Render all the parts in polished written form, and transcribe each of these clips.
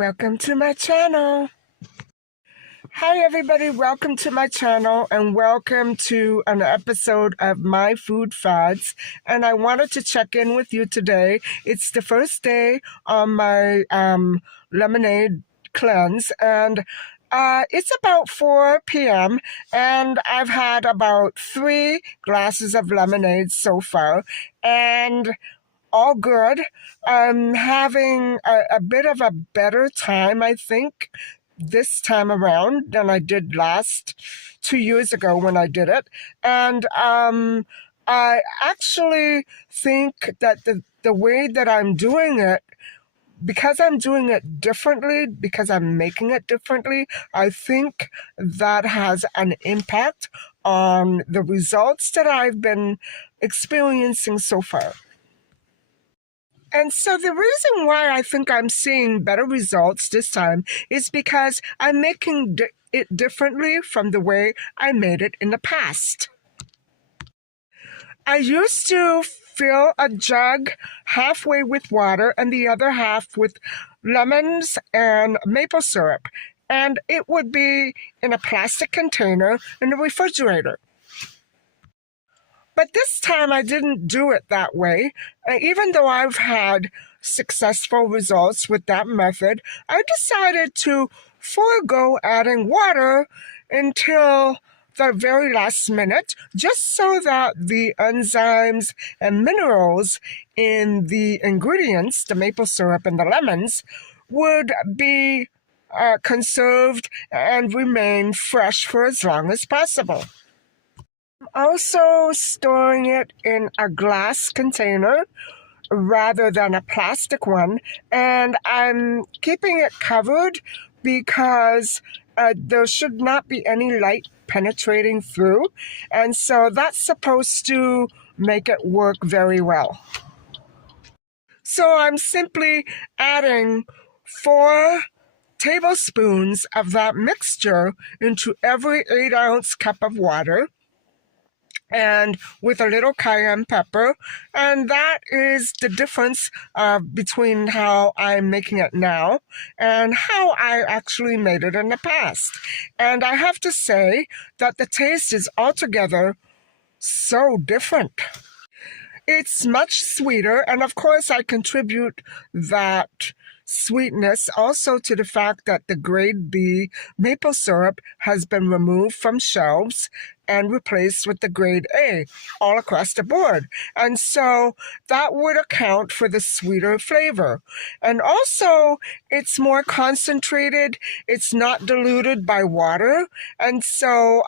Welcome to my channel. Hi everybody, welcome to my channel and welcome to an episode of My Food Fads. And I wanted to check in with you today. It's the first day on my lemonade cleanse, and it's about 4 p.m. and I've had about 3 glasses of lemonade so far, and all good. I'm having a bit of a better time, I think, this time around than I did last 2 years ago when I did it. And I actually think that the way that I'm doing it, because I'm doing it differently, because I'm making it differently, I think that has an impact on the results that I've been experiencing so far. And so the reason why I think I'm seeing better results this time is because I'm making it differently from the way I made it in the past. I used to fill a jug halfway with water and the other half with lemons and maple syrup, and it would be in a plastic container in the refrigerator. But this time I didn't do it that way. Even though I've had successful results with that method, I decided to forego adding water until the very last minute, just so that the enzymes and minerals in the ingredients, the maple syrup and the lemons, would be conserved and remain fresh for as long as possible. Also storing it in a glass container rather than a plastic one, and I'm keeping it covered because there should not be any light penetrating through, and so that's supposed to make it work very well. So I'm simply adding 4 tablespoons of that mixture into every 8-ounce cup of water, and with a little cayenne pepper, and that is the difference between how I'm making it now and how I actually made it in the past. And I have to say that the taste is altogether so different. It's much sweeter, and of course I contribute that sweetness also to the fact that the grade B maple syrup has been removed from shelves and replaced with the grade A all across the board. And so that would account for the sweeter flavor. And also it's more concentrated, it's not diluted by water, and so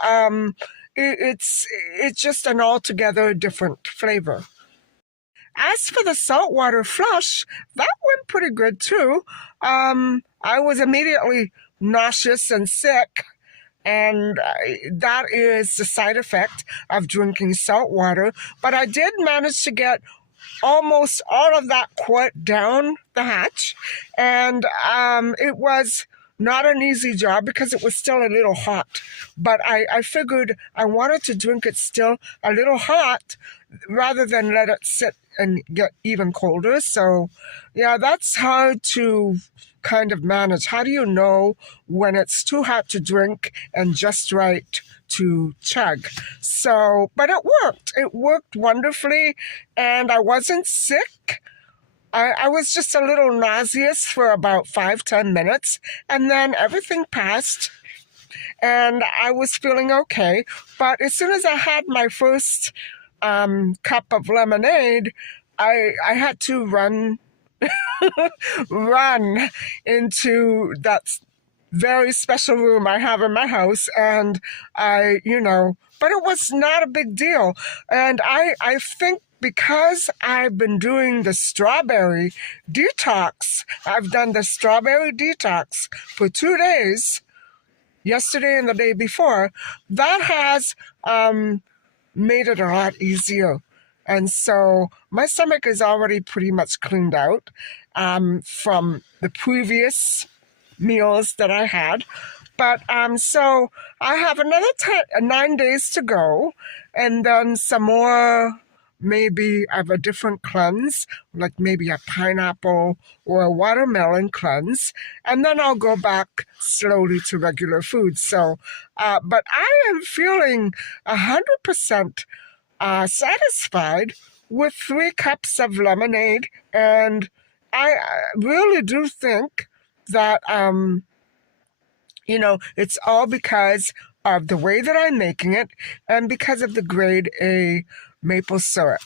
it's just an altogether different flavor. As for the saltwater flush, that went pretty good too. I was immediately nauseous and sick, and that is the side effect of drinking salt water. But I did manage to get almost all of that quart down the hatch, and it was not an easy job because it was still a little hot. But I figured I wanted to drink it still a little hot rather than let it sit and get even colder. So yeah, that's hard to kind of manage. How do you know when it's too hot to drink and just right to chug? So, but it worked. It worked wonderfully, and I wasn't sick. I was just a little nauseous for about 5-10 minutes, and then everything passed and I was feeling okay. But as soon as I had my first cup of lemonade, I had to run into that very special room I have in my house, and but it was not a big deal. And I think because I've been doing the strawberry detox, I've done the strawberry detox for 2 days, yesterday and the day before, that has made it a lot easier. And so my stomach is already pretty much cleaned out from the previous meals that I had. But so I have another 9 days to go, and then some more maybe of a different cleanse, like maybe a pineapple or a watermelon cleanse, and then I'll go back slowly to regular food. So, but I am feeling 100% satisfied with 3 cups of lemonade, and I really do think that it's all because of the way that I'm making it and because of the grade A maple syrup.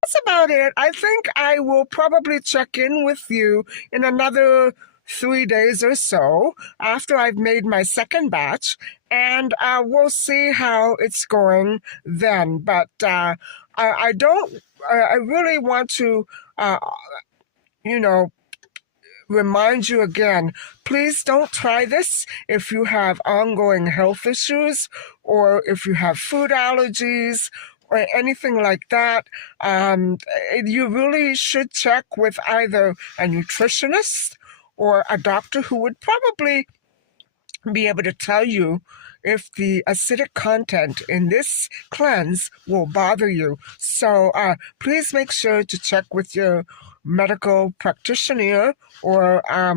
That's about it. I think I will probably check in with you in another 3 days or so after I've made my second batch, and we'll see how it's going then. But I don't, I really want to, you know, remind you again, please don't try this if you have ongoing health issues or if you have food allergies or anything like that. You really should check with either a nutritionist or a doctor who would probably be able to tell you if the acidic content in this cleanse will bother you. So please make sure to check with your medical practitioner or a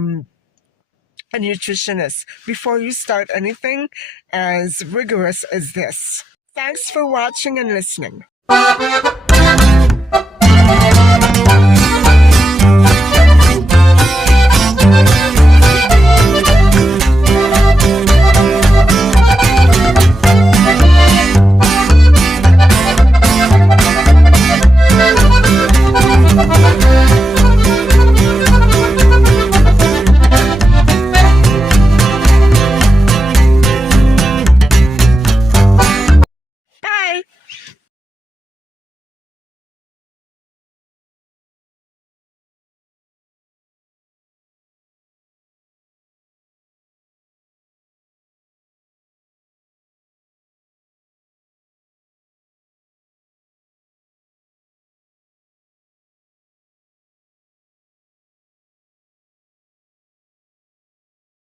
nutritionist before you start anything as rigorous as this. Thanks for watching and listening.